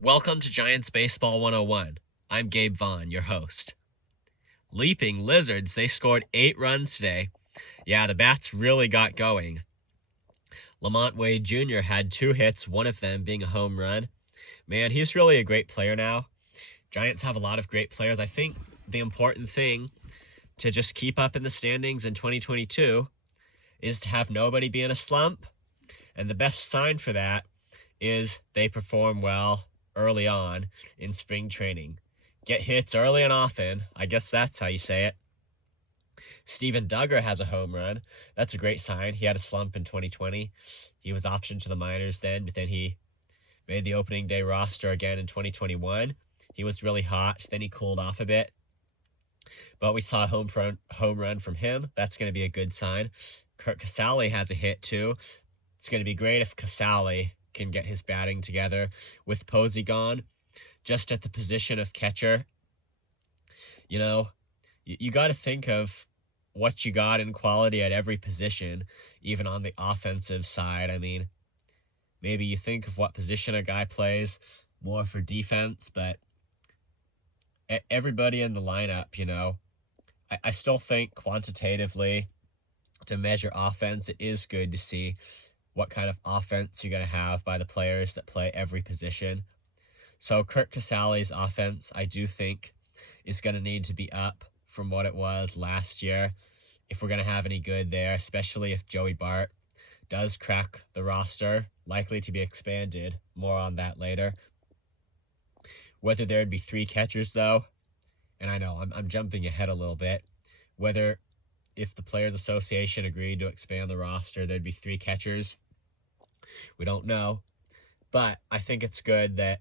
Welcome to Giants Baseball 101. I'm Gabe Vaughn, your host. Leaping Lizards, they scored 8 runs today. Yeah, the bats really got going. LaMonte Wade Jr. had 2 hits, one of them being a home run. Man, he's really a great player now. Giants have a lot of great players. I think the important thing to just keep up in the standings in 2022 is to have nobody be in a slump. And the best sign for that is they perform well early on in spring training. Get hits early and often. I guess that's how you say it. Steven Duggar has a home run. That's a great sign. He had a slump in 2020. He was optioned to the minors then, but then he made the opening day roster again in 2021. He was really hot. Then he cooled off a bit. But we saw a home run from him. That's going to be a good sign. Kurt Casale has a hit too. It's going to be great if Casale can get his batting together with Posey gone, just at the position of catcher. You know, you got to think of what you got in quality at every position, even on the offensive side. I mean, maybe you think of what position a guy plays more for defense, but everybody in the lineup, I still think quantitatively to measure offense, it is good to see what kind of offense you're going to have by the players that play every position. So Kurt Casale's offense, I do think, is going to need to be up from what it was last year if we're going to have any good there, especially if Joey Bart does crack the roster, likely to be expanded. More on that later. Whether there'd be 3 catchers, though, and I know I'm jumping ahead a little bit, whether if the Players Association agreed to expand the roster, there'd be 3 catchers. We don't know, but I think it's good that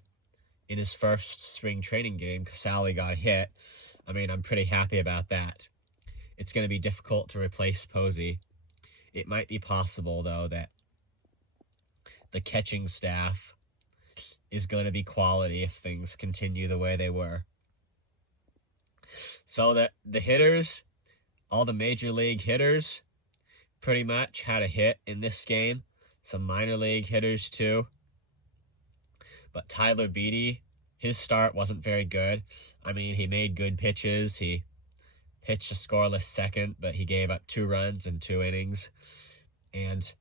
in his first spring training game, Casale got a hit. I mean, I'm pretty happy about that. It's going to be difficult to replace Posey. It might be possible, though, that the catching staff is going to be quality if things continue the way they were. So that the hitters, all the major league hitters, pretty much had a hit in this game. Some minor league hitters, too. But Tyler Beede, his start wasn't very good. I mean, he made good pitches. He pitched a scoreless second, but he gave up 2 runs in 2 innings. And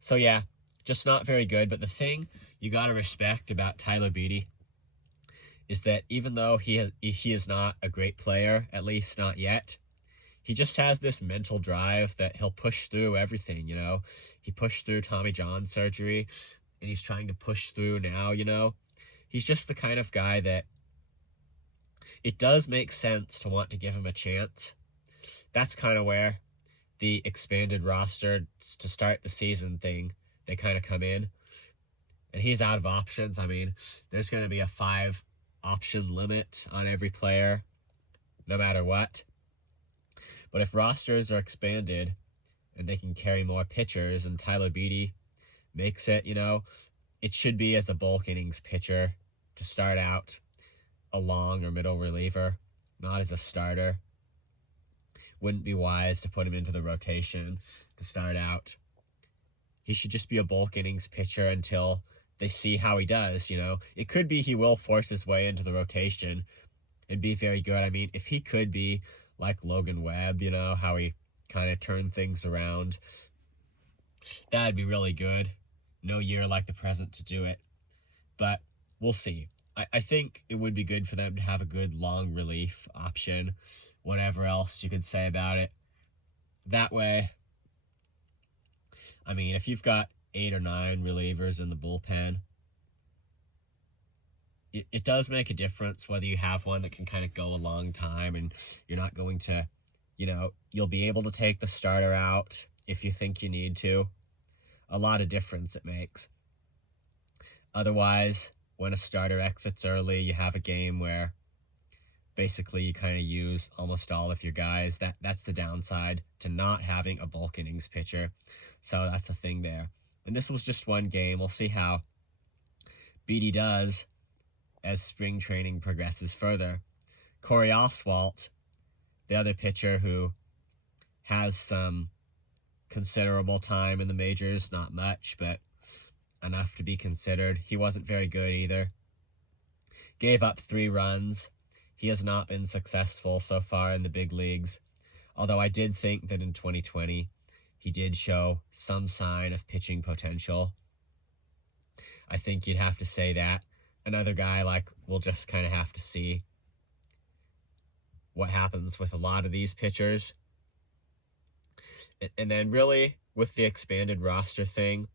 so, yeah, just not very good. But the thing you got to respect about Tyler Beede is that even though he is not a great player, at least not yet, he just has this mental drive that he'll push through everything. He pushed through Tommy John surgery, and he's trying to push through now. He's just the kind of guy that it does make sense to want to give him a chance. That's kind of where the expanded roster to start the season thing, they kind of come in. And he's out of options. I mean, there's going to be a 5 option limit on every player, no matter what. But if rosters are expanded and they can carry more pitchers, and Tyler Beede makes it, it should be as a bulk innings pitcher to start out, a long or middle reliever, not as a starter. Wouldn't be wise to put him into the rotation to start out. He should just be a bulk innings pitcher until they see how he does. It could be he will force his way into the rotation and be very good. I mean, if he could be like Logan Webb, how he kind of turned things around, that'd be really good. No year like the present to do it. But we'll see. I think it would be good for them to have a good long relief option, whatever else you could say about it. That way, I mean, if you've got 8 or 9 relievers in the bullpen, it does make a difference whether you have one that can kind of go a long time and you're not going to, you'll be able to take the starter out if you think you need to. A lot of difference it makes. Otherwise, when a starter exits early, you have a game where basically you kind of use almost all of your guys. That's the downside to not having a bulk innings pitcher. So that's a thing there. And this was just one game. We'll see how Beede does as spring training progresses further. Corey Oswalt, the other pitcher who has some considerable time in the majors, not much, but enough to be considered. He wasn't very good either. Gave up 3 runs. He has not been successful so far in the big leagues, although I did think that in 2020 he did show some sign of pitching potential. I think you'd have to say that. Another guy, like, we'll just kind of have to see what happens with a lot of these pitchers. And then really, with the expanded roster thing,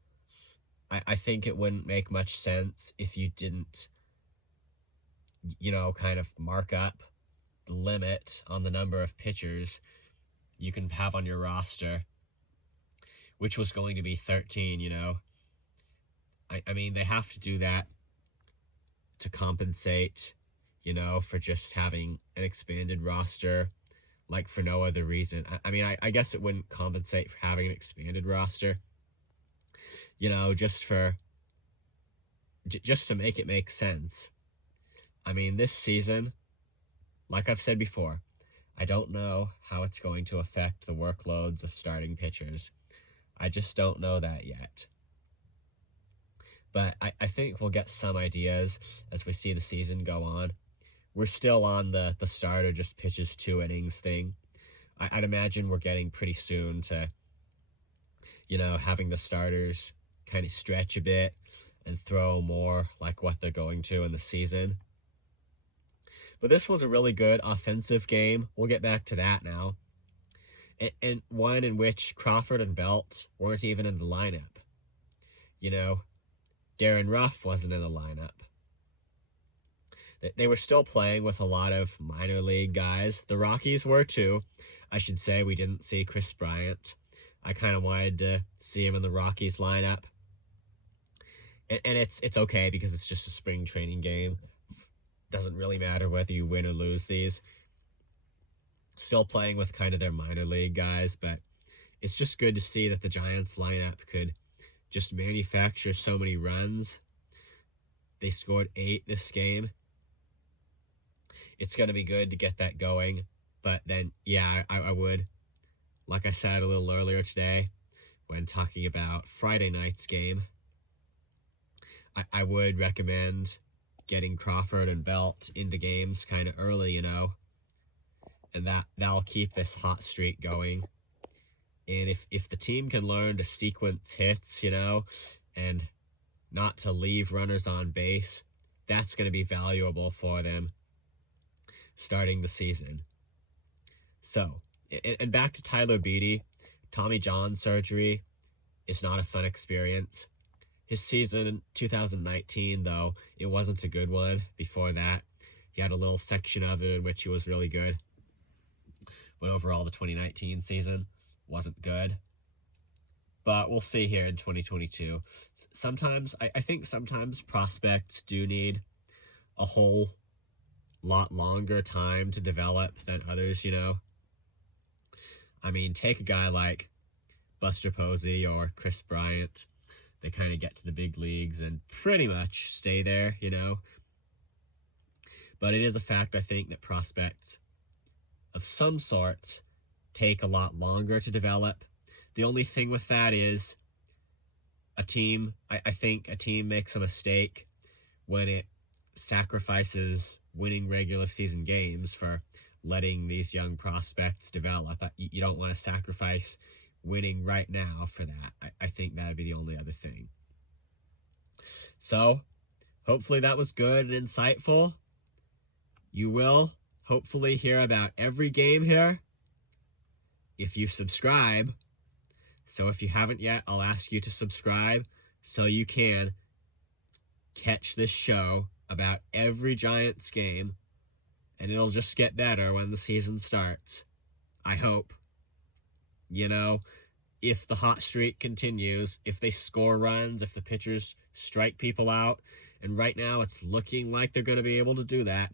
I think it wouldn't make much sense if you didn't, kind of mark up the limit on the number of pitchers you can have on your roster, which was going to be 13. I mean, they have to do that to compensate, for just having an expanded roster, like for no other reason. I mean, I guess it wouldn't compensate for having an expanded roster, just to make it make sense. I mean, this season, like I've said before, I don't know how it's going to affect the workloads of starting pitchers. I just don't know that yet. But I think we'll get some ideas as we see the season go on. We're still on the starter just pitches 2 innings thing. I'd imagine we're getting pretty soon to, having the starters kind of stretch a bit and throw more like what they're going to in the season. But this was a really good offensive game. We'll get back to that now. And one in which Crawford and Belt weren't even in the lineup. Darren Ruff wasn't in the lineup. They were still playing with a lot of minor league guys. The Rockies were too. I should say we didn't see Chris Bryant. I kind of wanted to see him in the Rockies lineup. And it's okay because it's just a spring training game. Doesn't really matter whether you win or lose these. Still playing with kind of their minor league guys, but it's just good to see that the Giants lineup could just manufacture so many runs. They scored 8 this game. It's going to be good to get that going. But then, yeah, I would, like I said a little earlier today, when talking about Friday night's game, I would recommend getting Crawford and Belt into games kind of early, and that'll keep this hot streak going. And if the team can learn to sequence hits, and not to leave runners on base, that's going to be valuable for them starting the season. So, and back to Tyler Beede, Tommy John surgery is not a fun experience. His season in 2019, though, it wasn't a good one. Before that, he had a little section of it in which he was really good. But overall, the 2019 season wasn't good. But we'll see here in 2022. Sometimes, I think sometimes prospects do need a whole lot longer time to develop than others, I mean, take a guy like Buster Posey or Chris Bryant. They kind of get to the big leagues and pretty much stay there, But it is a fact, I think, that prospects of some sorts take a lot longer to develop. The only thing with that is I think a team makes a mistake when it sacrifices winning regular season games for letting these young prospects develop. You don't want to sacrifice winning right now for that. I think that would be the only other thing. So, hopefully that was good and insightful. You will hopefully hear about every game here if you subscribe. So if you haven't yet, I'll ask you to subscribe so you can catch this show about every Giants game, and it'll just get better when the season starts. I hope. If the hot streak continues, if they score runs, if the pitchers strike people out, and right now it's looking like they're going to be able to do that.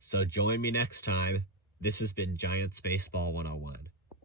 So join me next time. This has been Giants Baseball 101.